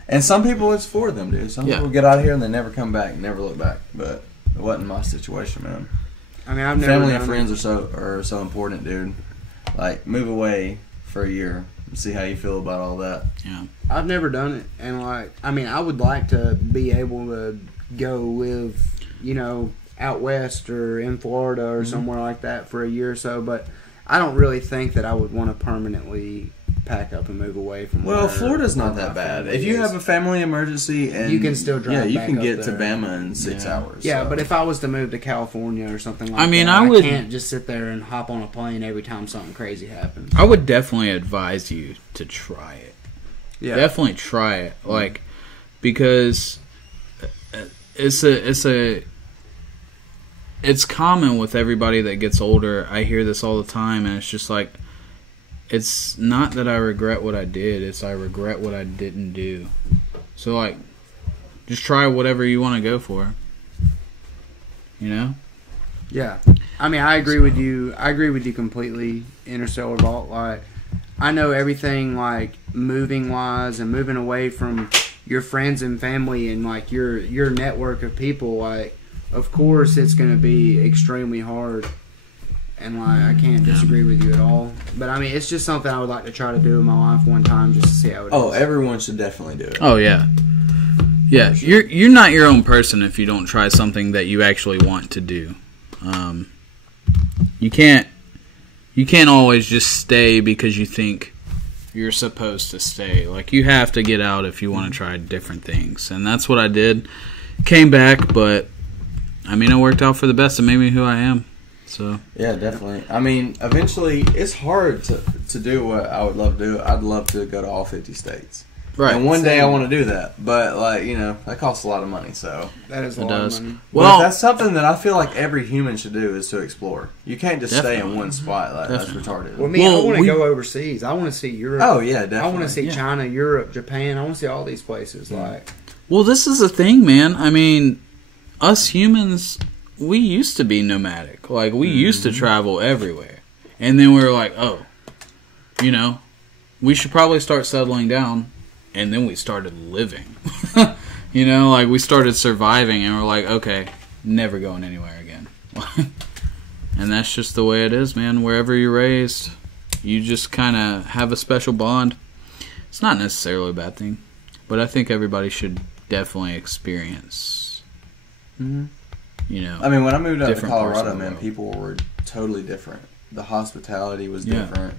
And some people, it's for them, dude. Some Yeah. people get out of here and they never come back, never look back. But it wasn't my situation, man. I mean, I've never Family done and it. friends are so important, dude. Like, move away for a year and see how you feel about all that. Yeah, I've never done it, and like, I mean, I would like to be able to go live, you know, out west or in Florida or somewhere like that for a year or so, but I don't really think that I would want to permanently pack up and move away from. Well, where- Florida's not where that my bad. family If you is. have a family emergency and You can still drive yeah, you back can up get to there. Bama in 6 Yeah. hours. Yeah, so. but if I was to move to California or something like I mean, that, I would- can't just sit there and hop on a plane every time something crazy happens. I would definitely advise you to try it. Yeah, Definitely try it, like, because it's common with everybody that gets older. I hear this all the time, and it's just like, it's not that I regret what I did, it's I regret what I didn't do. So, like, just try whatever you want to go for. You know? Yeah, I mean, I agree with you. I agree with you completely. Interstellar Vault, like, I know everything, like, moving wise and moving away from your friends and family and like your network of people. Like, of course, it's going to be extremely hard, and like, I can't disagree with you at all. But I mean, it's just something I would like to try to do in my life one time, just to see how it Oh, is. everyone should definitely do it. Oh, yeah. Yeah, you're not your own person if you don't try something that you actually want to do. You can't always just stay because you think you're supposed to stay. Like, you have to get out if you want to try different things, and that's what I did. Came back, but I mean, it worked out for the best. It made me who I am. So Yeah, definitely. I mean, eventually, it's hard to do what I would love to do. I'd love to go to all 50 states. right. And one day I want to do that. But, like, you know, that costs a lot of money, so. That is a It lot does. of money. Well, Well, that's something that I feel like every human should do is to explore. You can't just stay in Definitely. one spot. Like, that's Definitely. retarded. Well, me, Well, I want to we- go overseas. I want to see Europe. Oh, yeah, definitely. I want to see Yeah. China, Europe, Japan. I want to see all these places. Like, well, this is the thing, man. I mean, us humans, we used to be nomadic. Like, we used to travel everywhere. And then we were like, oh, you know, we should probably start settling down. And then we started living. You know, like, we started surviving, and we're like, okay, never going anywhere again. And that's just the way it is, man. Wherever you're raised, you just kind of have a special bond. It's not necessarily a bad thing, but I think everybody should definitely experience, you know. I mean, when I moved out to Different parts of Colorado, the man, world. people were totally different. The hospitality was Yeah. different.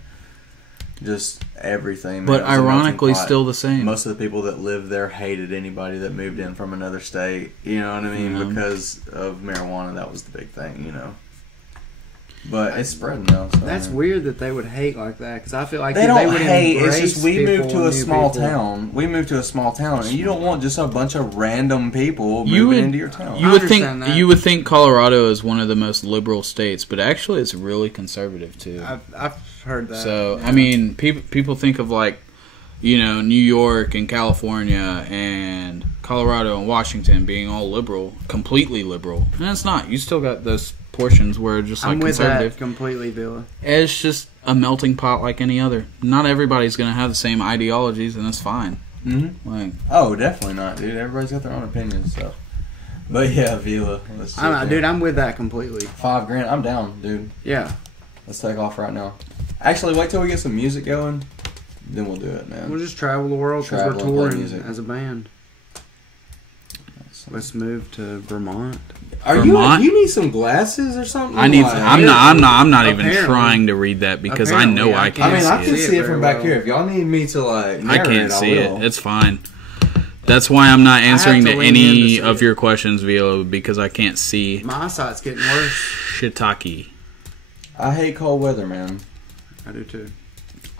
Just everything. Man. But It was a melting ironically, pot. still the same. Most of the people that lived there hated anybody that moved in from another state. You know what I mean? Yeah. Because of marijuana, that was the big thing. You know. But it's spreading now. So That's weird that they would hate like that, because I feel like They don't would hate. It's embrace just we moved people to a and new small people. town. We moved to a small town, and you don't want just a bunch of random people You moving would- into your town. You I would understand think that. you would think Colorado is one of the most liberal states, but actually it's really conservative too. I've heard that. So yeah. I mean, people think of like, New York and California and Colorado and Washington being all liberal, completely liberal, and it's not. You still got those portions where it's just like I'm with conservative. that completely, Villa. It's just a melting pot like any other. Not everybody's gonna have the same ideologies, and that's fine. Mm-hmm. Like, Oh, definitely not, dude. Everybody's got their own opinions, so. But yeah, Vila. Let's I don't know, sit dude. there. I'm with that completely. $5,000. I'm down, dude. Yeah, Let's take off right now. Actually, wait till we get some music going, then we'll do it, man. we'll just travel the world because Travel we're and play touring music. as a band. Let's move to Vermont. Vermont? You need some glasses or something? I need. Like- I'm not even Apparently. trying to read that because I know Apparently, I I can't. I mean, I see can it. see it very from back well. here. If y'all need me to like, I narrate can't see will. it. It's fine. That's why I'm not answering to to lean in to any see of it. your questions, Vila, because I can't see My eyesight's getting worse. shiitake. I hate cold weather, man. I do too.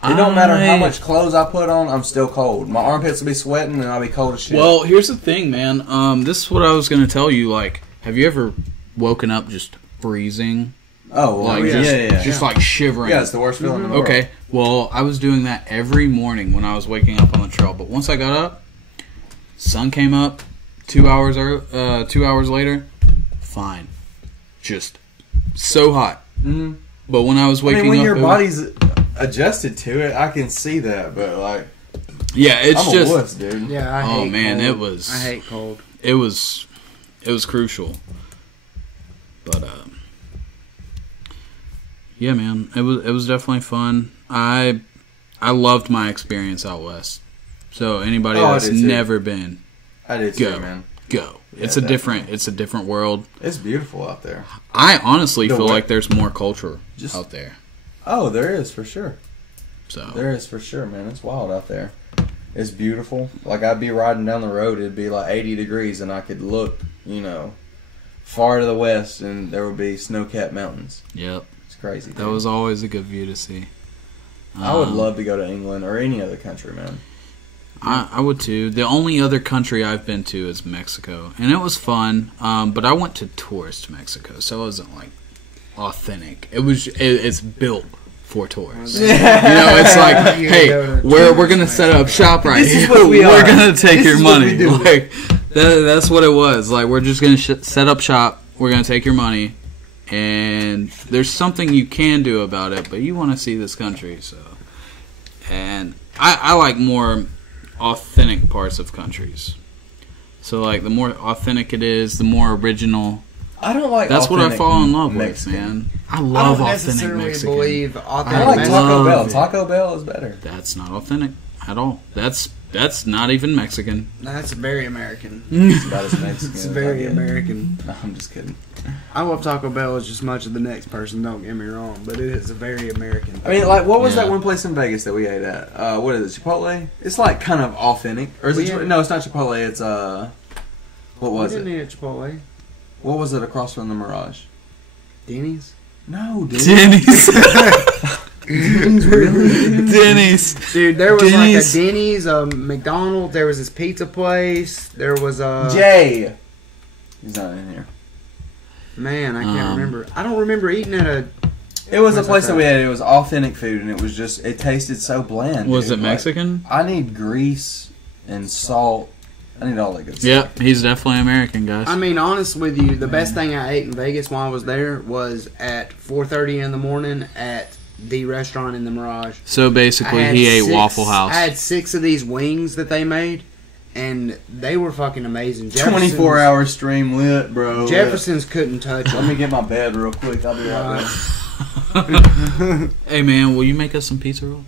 It don't matter how much clothes I put on, I'm still cold. My armpits will be sweating and I'll be cold as shit. Well, here's the thing, man. This is what I was going to tell you. Like, have you ever woken up just freezing? oh, well, Like, yeah. just like shivering. Yeah, it's the worst feeling in the world. Okay. Well, I was doing that every morning when I was waking up on the trail. But once I got up, sun came up. 2 hours later, fine. Just so hot. Mm-hmm. But when I was waking when up, your it was- body's adjusted to it, I can see that. But like, yeah, it's I'm just a wuss, dude. Yeah, I Oh, hate man, cold. it was- I hate cold. it was crucial. But yeah, man, it was definitely fun. I loved my experience out west. So anybody Oh, I that's did too. never been, I did too, Go. man. go. Yeah, It's a different world. It's beautiful out there. I honestly The feel way- like there's more culture Just- out there. Oh, there is for sure. So There is for sure, man. It's wild out there. It's beautiful. Like I'd be riding down the road, it'd be like 80 degrees, and I could look, far to the west, and there would be snow-capped mountains. yep, It's crazy. that dude. was always a good view to see. I would love to go to England or any other country, man. I would too. The only other country I've been to is Mexico, and it was fun. But I went to tourist Mexico, so it wasn't like authentic. It's built for tourists. It's like, You hey, go to we're gonna set up shop right This is here. what we We're are. gonna take This your is what money. we do. Like that's what it was. Like we're just gonna set up shop. We're gonna take your money, and there's something you can do about it. But you want to see this country, so. And I like more authentic parts of countries. So like the more authentic it is, the more original. I don't like. That's what I authentic fall in love Mexican. with, man. I I love don't authentic necessarily Mexican. believe authentic I like Mexican. Taco love Bell. it. Taco Bell is better. That's not authentic at all. That's not even Mexican. That's very American. It's about as Mexican. It's as I very get. American. No, I'm just kidding. I love Taco Bell as just much as the next person. Don't get me wrong, but it is a very American. I mean, like, what was Yeah. that one place in Vegas that we ate at? What is it? Chipotle? It's like kind of authentic, or is it? Yeah. No, it's not Chipotle. It's what was we didn't it? eat at Chipotle. What was it across from the Mirage? Denny's. No, dude. Denny's. Really? Denny's. Dude, there was Denny's. like a Denny's, a McDonald's. There was this pizza place. There was a Jay. He's not in here. man. I can't remember. I don't remember eating at a. It was a Where's place that that we had. It was authentic food, and it tasted so bland. Was dude. it Like, Mexican? I need grease and salt. I need all that good stuff. Yep, he's definitely American, guys. I mean, honest with you, the best thing I ate in Vegas while I was there was at 4:30 in the morning at the restaurant in the Mirage. So I basically, had he ate 6 Waffle House. I had 6 of these wings that they made, and they were fucking amazing. 24-hour stream lit, bro. Jefferson's couldn't touch Let them. me get my bed real quick. I'll be right back. Hey man, will you make us some pizza rolls?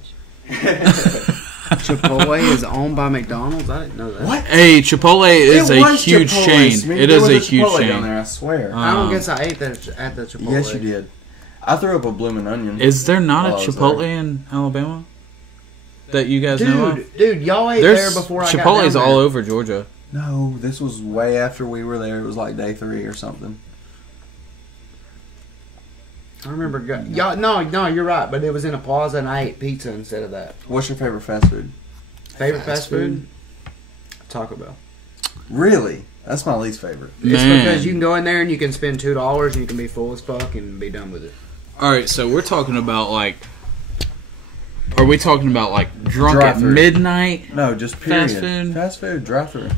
Chipotle is owned by McDonald's. I didn't know that. What? Hey, Chipotle is It a was huge Chipotle, chain. Smith. It There is was a Chipotle huge down chain. there, I swear. I don't guess I ate that at the Chipotle. Yes, you did. I threw up a blooming onion. Is there not while a I was Chipotle there. in Alabama that you guys know of? Dude, y'all ate There's there before I got Chipotle's down all there. over Georgia. No, this was way after we were there. It was like day 3 or something. I remember. No, you're right. But it was in a plaza, and I ate pizza instead of that. What's your favorite fast food? Favorite fast food? Taco Bell. Really? That's my least favorite. It's Man. because you can go in there and you can spend $2 and you can be full as fuck and be done with it. All right, so we're talking about like. Are we talking about like drunk at Drive-thru. midnight? No, just period. Fast food? Fast food, drive-thru.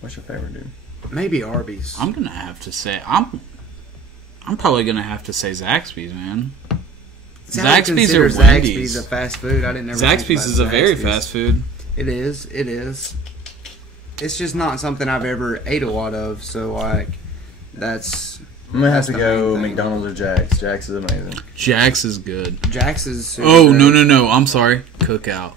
What's your favorite, dude? Maybe Arby's. I'm gonna have to say I'm probably gonna have to say Zaxby's, man. Zaxby's or Zaxby's Wendy's? a fast food. I didn't ever. Zaxby's is a very fast food. It is. It is. It's just not something I've ever ate a lot of. So like, that's. I'm gonna have That's to the go main thing. McDonald's or Jack's. Jack's is amazing. Jack's is good. Jack's is. super Oh great. no! I'm sorry. Cookout.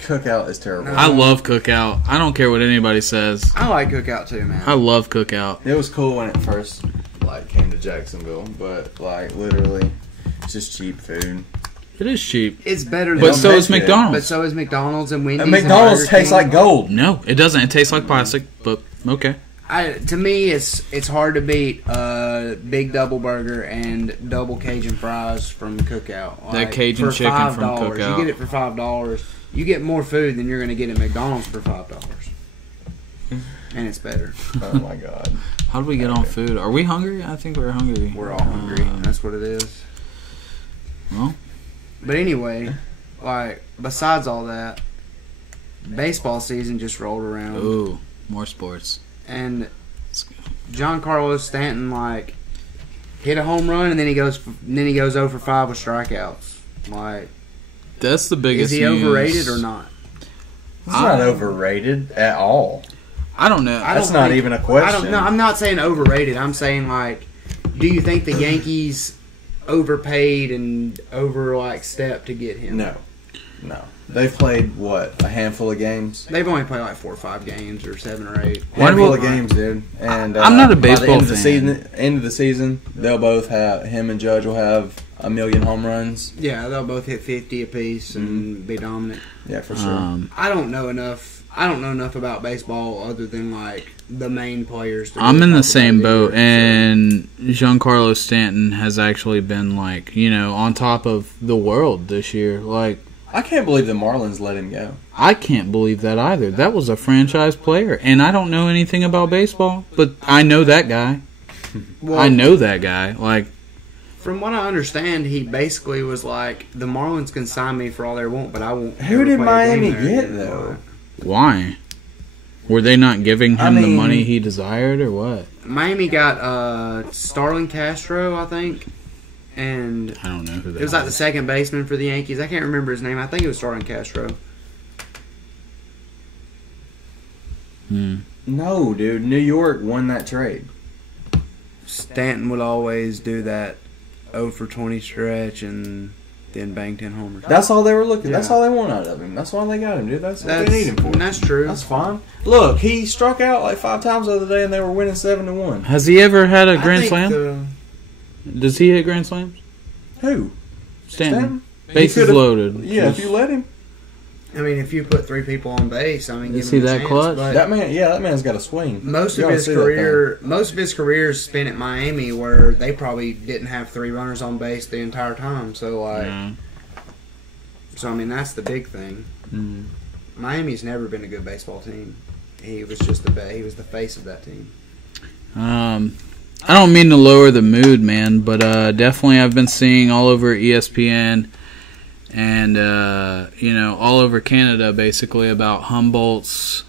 Cookout is terrible. No. I love Cookout. I don't care what anybody says. I like Cookout too, man. I love Cookout. It was cool when it first came to Jacksonville, but literally, it's just cheap food. It is cheap, It's better than. but so is taste good. McDonald's. But so is McDonald's and Wendy's. And McDonald's Burger tastes King. like gold. No, it doesn't. It tastes like plastic, but okay. To me, it's hard to beat Big Double Burger and double Cajun fries from Cookout. That Cajun for chicken $5, from Cookout. You get it for $5. You get more food than you're going to get at McDonald's for $5, and it's better. Oh my god. How do we get on food? Are we hungry? I think we're hungry. We're all hungry. That's what it is. Well, But anyway, besides all that, baseball season just rolled around, ooh, more sports. and Let's go. Giancarlo Stanton hit a home run, and then he goes 0 for 5 with strikeouts. That's the biggest. Is he news. overrated or not? It's not overrated at all. I don't know. I That's don't not think- even a question. I don't know. I'm not saying overrated. I'm saying do you think the Yankees overpaid and stepped to get him? No. They've played a handful of games. They've only played 4 or 5 games or 7 or 8. Handful of games, dude. And I'm not a by the baseball end of the fan. end of the season, they'll both have him and Judge will have 1 million home runs. Yeah, they'll both hit 50 apiece and be dominant. Yeah, for sure. I don't know enough about baseball other than the main players. to I'm really in the talk same about it boat, either, and Giancarlo Stanton has actually been on top of the world this year. I can't believe the Marlins let him go. I can't believe that either. That was a franchise player, and I don't know anything about baseball, but I know that guy. Well, I know that guy. From what I understand, he basically was the Marlins can sign me for all they want, but I won't. Who ever did play a Miami game there get, again. though? Why? Were they not giving him I the mean- money he desired, or what? Miami got Starlin Castro, I think, and I don't know who that it was the second baseman for the Yankees. I can't remember his name. I think it was Starlin Castro. No, dude. New York won that trade. Stanton would always do that 0 for 20 stretch and then bang 10 homers. That's all they were looking. That's Yeah. all they want out of him. That's why they got him, dude. That's what they need him for. That's true. That's fine. Look, he struck out 5 times the other day, and they were winning 7-1. Has he ever had a I grand think slam? Does he hit grand slams? Who? Stanton. He Bases could've- loaded. Yeah, if you let him. I mean, if you put 3 people on base, give Is him he a that chance, clutch? but That man's got a swing. most You of oughta his see that career is spent at Miami, where they probably didn't have 3 runners on base the entire time. So Yeah. that's the big thing. Mm. Miami's never been a good baseball team. He was just he was the face of that team. I don't mean to lower the mood, man, but definitely I've been seeing all over ESPN and all over Canada basically about Humboldt's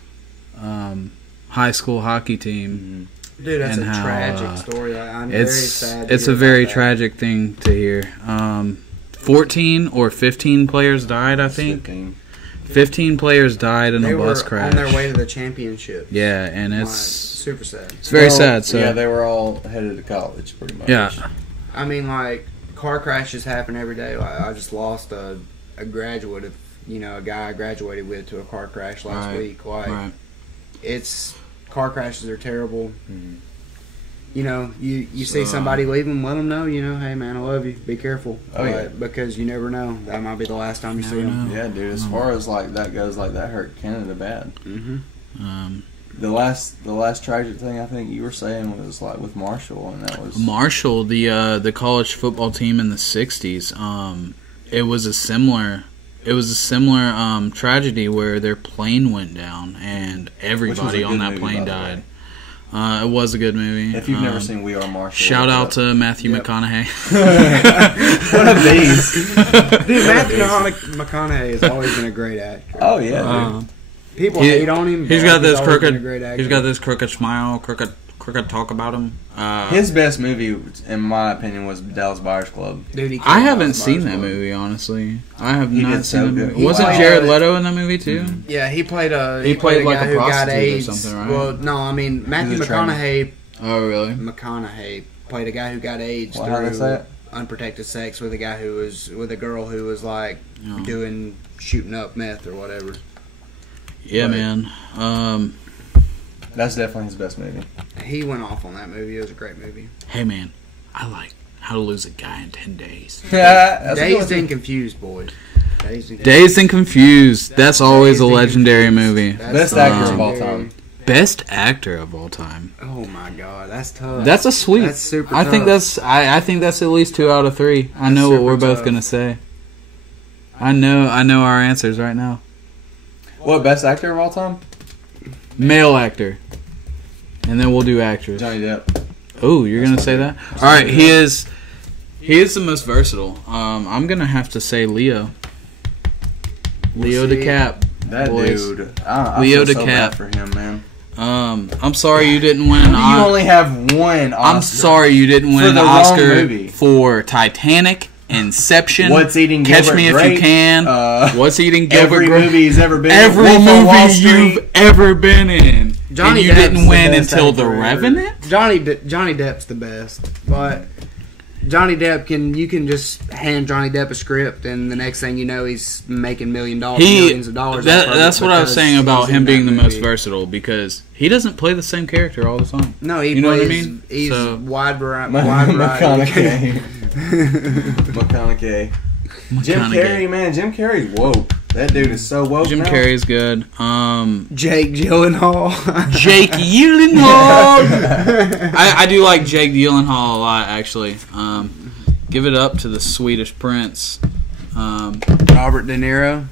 high school hockey team. Dude, that's And a how, tragic story. I'm very It's sad. to it's hear a very about that. tragic thing to hear. 14 or 15 players died, I think. 15. 15 players died in They a bus were crash. on their way to the championship. Yeah, and it's Super sad. very Well, sad. So yeah, they were all headed to college, pretty much. yeah. I mean, car crashes happen every day. I just lost a graduate of, a guy I graduated with to a car crash last Right. week. Right. Car crashes are terrible. Mhm. You see somebody leave them, let them know, hey man, I love you. Be careful. Oh, yeah. Because you never know. That might be the last time you see Never them. know. Yeah, dude. As far as that goes, that hurt Canada bad. Mm-hmm. The last tragic thing I think you were saying was like with Marshall, and that was Marshall, the college football team in the '60s. It was a similar tragedy where their plane went down and everybody on that plane died. It was a good movie. If you've never seen We Are Marshall, shout out to Matthew McConaughey. One of these. Dude, Matthew McConaughey has always been a great actor. Oh yeah. People hate on him. He's got this always crooked. been a great actor. He's got this crooked smile, crooked talk about him. His best movie, in my opinion, was Dallas Buyers Club. Dude, I haven't seen that movie, honestly. I have He not did seen so that good. movie. He Wasn't played Jared Leto in that movie too? Yeah, he played a played like guy a who got prostitute or AIDS. something, right? Well, no, I mean Matthew He was a trainer. McConaughey. Oh, really? McConaughey played a guy who got AIDS Well, how'd I say through it? unprotected sex with a guy who was with a girl who was like shooting up meth or whatever. Yeah, Right. man. That's definitely his best movie. He went off on that movie. It was a great movie. Hey, man. I like How to Lose a Guy in 10 Days. That's a good Dazed one. and Confused, boys. Dazed and Confused. That's always a Dazed and legendary Confused. movie. That's Best actor of all time. Best actor of all time. Oh my god, that's tough. That's a sweep. That's super I think tough. I think that's at least 2 out of 3. I That's know what super we're both tough. gonna say. I know our answers right now. What, best actor of all time? Male actor. And then we'll do actress. Johnny Depp. Oh, you're gonna say that? All right, he is the most versatile. I'm gonna have to say Leo. Leo see. DeCap. That Boys. dude. I Leo feel so DeCap. bad for him, man. I'm sorry you didn't win an You Oscar. only have one Oscar. I'm sorry you didn't win For an the wrong Oscar movie. for Titanic, Inception, What's Eating Catch Gilbert Me If Grape, You Can, What's Eating Gilbert Every Grape, movie he's ever been in. every Wolf of Wall movie Street. you've ever been in. Johnny and you Depp's didn't the win best until actor The ever. Revenant? Johnny Depp's the best, but Johnny Depp you can just hand Johnny Depp a script, and the next thing you know, he's making millions of dollars. off of it That's what I was because saying about he's in him being that the most movie. versatile, because he doesn't play the same character all the time. No, he You know what I plays. mean? He's So- wide variety. McConaughey. McConaughey. Jim McConaughey. Carrey, man. Jim Carrey's woke. That dude is so woke Jim now. Carrey's good. Jake Gyllenhaal. Jake Gyllenhaal. I do like Jake Gyllenhaal a lot, actually. Give it up to the Swedish Prince. Robert De Niro.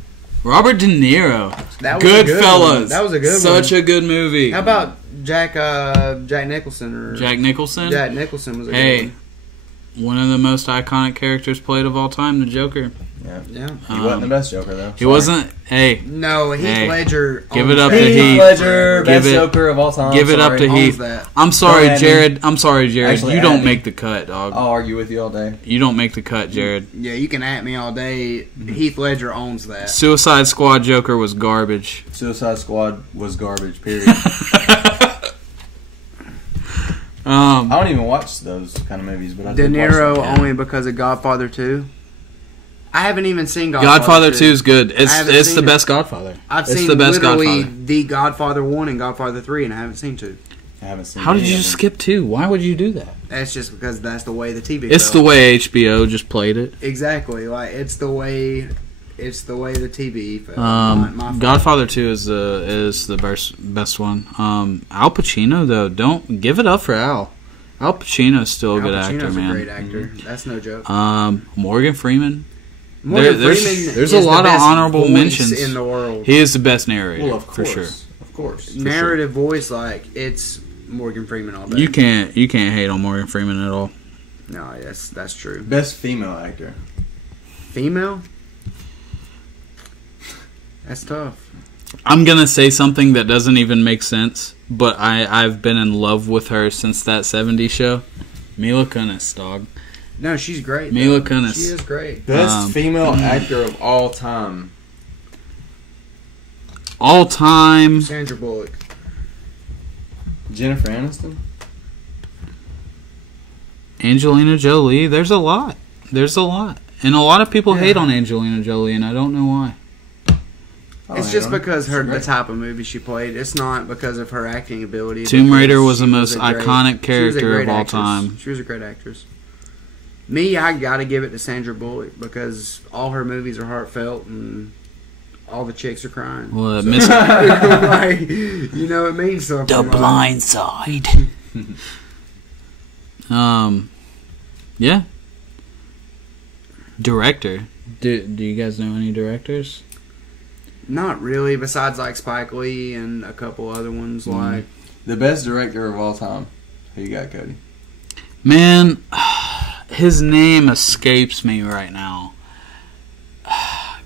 Robert De Niro. That was a good one. Goodfellas. That was a good Such one. a good movie. How about Jack Nicholson or Jack Nicholson? Jack Nicholson was a Hey, good one of the most iconic characters played of all time, the Joker. Yeah. one. Yeah. He wasn't the best Joker, though. He wasn't. Hey, No, Heath Hey, Ledger. give owns it up that. to Heath. Ledger, Give best it- Joker of all time. give it up Sorry. to Owns Heath. that. I'm sorry, Go ahead, Jared. I'm sorry, Jared. Actually, You don't add me. make the cut, dog. I'll argue with you all day. You don't make the cut, Jared. Yeah, you can at me all day. Heath Ledger owns that. Suicide Squad Joker was garbage. Suicide Squad was garbage, period. I don't even watch those kind of movies, but I De did watch Niro them. only because of Godfather 2. I haven't even seen Godfather 2 is good. I haven't It's seen the it. best Godfather. I've It's seen the best literally Godfather. the Godfather 1 and Godfather 3, and I haven't seen 2. I haven't seen How did any you of them. skip 2? Why would you do that? That's just because that's the way the TV. It's fell. the way HBO just played it. Exactly, like it's the way the TV fell. My fault. Godfather 2 is the best one. Al Pacino though, don't give it up for Al. Al Pacino's still a Al good Pacino's actor, a man. great actor. That's no joke. Morgan Freeman. Morgan there's Freeman a is the lot of best honorable voice mentions in the world. He is the best narrator, Well, of for course. sure. Of course. for Narrative voice, like it's Morgan Freeman all day. You can't hate on Morgan Freeman at all. No, yes, that's true. sure. Best female actor. Female? That's tough. I'm gonna say something that doesn't even make sense, but I've been in love with her since that '70s show. Mila Kunis, dog. No, she's great. Mila though. Kunis. She is great. Best female actor of all time. All time. Sandra Bullock. Jennifer Aniston. Angelina Jolie. There's a lot. And a lot of people Yeah. hate on Angelina Jolie, and I don't know why. It's just because the type of movie she played. It's not because of her acting ability. Tomb because Raider was she the most a great- iconic she was a character great of all actress. time. She was a great actress. Me, I gotta give it to Sandra Bullock because all her movies are heartfelt and all the chicks are crying. Well, So, like, you know, it means something. The right? Blind Side. Yeah. Director. Do you guys know any directors? Not really, besides like Spike Lee and a couple other ones. Like The best director of all time. Who you got, Cody? Man, his name escapes me right now.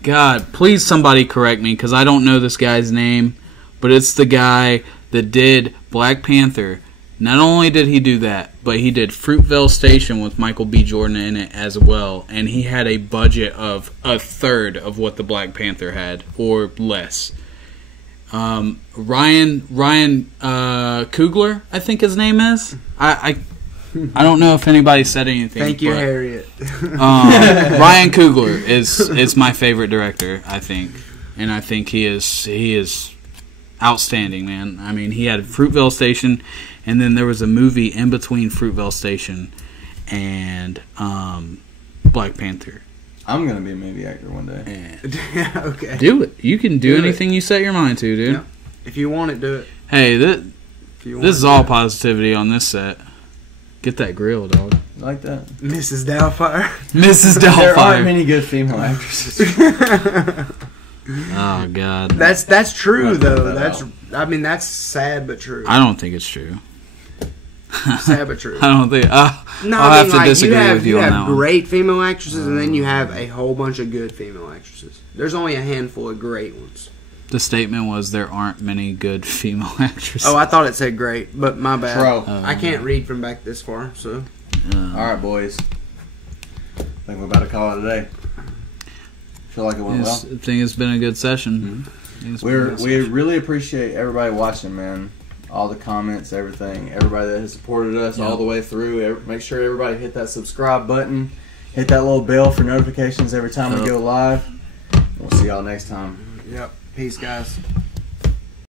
God, please somebody correct me because I don't know this guy's name, but it's the guy that did Black Panther. Not only did he do that, but he did Fruitvale Station with Michael B. Jordan in it as well, and he had a budget of a third of what the Black Panther had, or less. Ryan Coogler, I think his name is. I don't know if anybody said anything. thank you, but, Harriet. Ryan Coogler is my favorite director, I think, and I think he is outstanding, man. I mean, he had Fruitvale Station, and then there was a movie in between Fruitvale Station and Black Panther. I'm going to be a movie actor one day. Yeah, okay. Do it. You can do Do anything you set your mind to, dude. Yeah. If you want it, do it. Hey, If you want this is it, all do it. positivity on this set. Get that grill, dog. You like that? Mrs. Doubtfire. Mrs. There aren't Doubtfire. many good female actresses. Oh, God. That's true Right, though. that That's sad but true. I don't think it's true. Sad but true. I don't think... No, I'll I have mean, to like, disagree with you you on have that one. great female actresses, and then you have a whole bunch of good female actresses. There's only a handful of great ones. The statement was there aren't many good female actresses. Oh, I thought it said great, but my bad. Tro. I can't read from back this far, so. All right, boys. I think we're about to call it a day. Feel like it went well. I think it's been a good session. We really appreciate everybody watching, man. All the comments, everything, everybody that has supported us all the way through. Make sure everybody hit that subscribe button, hit that little bell for notifications every time we go live. We'll see y'all next time. Yep. Peace, guys.